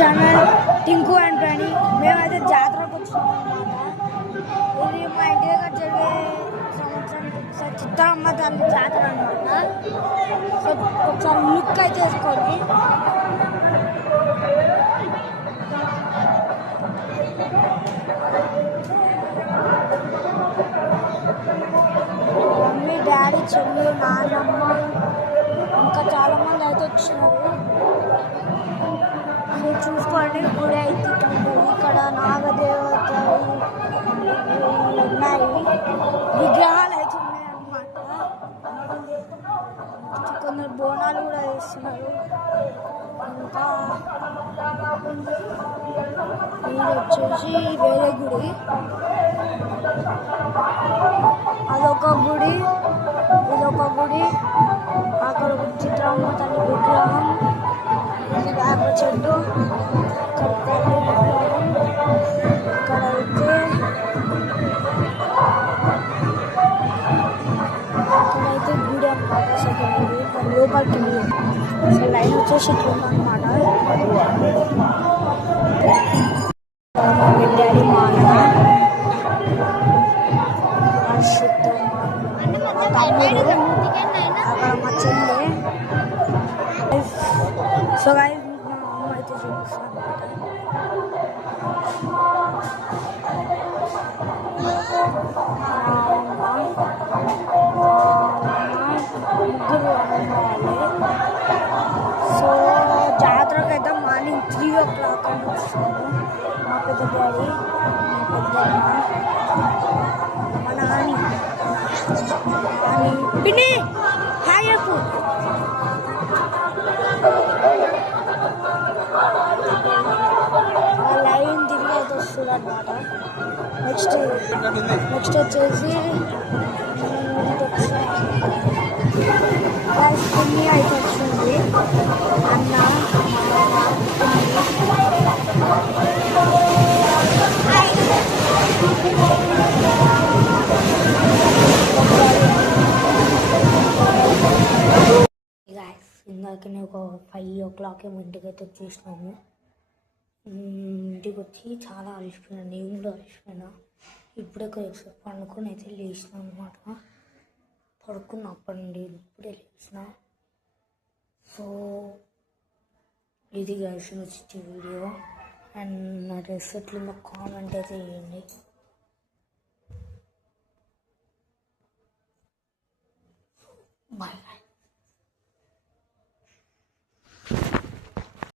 Channel Tinku and ప్రాణి. మేమైతే జాతరకు వచ్చినాం అన్నమాట. ఇది మా ఇంటి దగ్గర జరిగే సంవత్సరానికి ఒకసారి చిత్తారమ్మ తల్లి జాతర అనమాట. సో ఒకసారి లుక్ అయితే వేసుకోండి. మమ్మీ, డాడీ, చెల్లి, నాన్నమ్మ ఇంకా చాలా మంది అయితే వచ్చినారు. చూసుకోండి, గుడి అయితే ఇక్కడ నాగదేవతలు ఉన్నాయి, విగ్రహాలు అయితే ఉన్నాయి అన్నమాట. కొందరు బోనాలు కూడా వేస్తున్నారు. ఇంకా ఇది వచ్చేసి వేరే గుడి, అదొక గుడి, ఇదొక గుడి. అక్కడ ఒక చిత్రమ్మ తల్లి విగ్రహం, ఇది వేప చెట్టు, ఇక్కడైతే గుడి అన్నమాట. సెకండ్ గుడి లోపలికి అసలు లైన్ వచ్చేసి ఇట్లా ఉందన్నమాట. డాడీ మా అన్న అక్కడ మా చెల్లి. సో గైస్ మా అమ్మ అయితే చూపిస్తాను ముగ్గురు అమ్మాలి. సో జాతరకు అయితే మార్నింగ్ 3 o'clock అని వస్తాము. మా పెద్ద డాడీ, మా పెద్దమ్మ, మా నాని పిన్ని హాయ్ చెప్పు. లైన్ తిరిగి అయితే వస్తుంది అన్నమాట. నెక్స్ట్ వచ్చేసి పిన్ని అయితే వచ్చింది, అన్న ఇందాకనే ఒక 5 o'clock ఇంటికి అయితే వచ్చేసినాము. ఇంటికి వచ్చి చాలా అలసిపోయినా, నేను కూడా అలసిపోయినా. ఇప్పుడే కొంచెం పండుకొని అయితే లేచిన అనమాట. పడుకున్నప్పటి నుండి ఇప్పుడే లేచిన. సో ఇది గైస్ వచ్చే వీడియో. అండ్ నా డ్రెస్ ఎట్లుందో కామెంట్ అయితే చేయండి.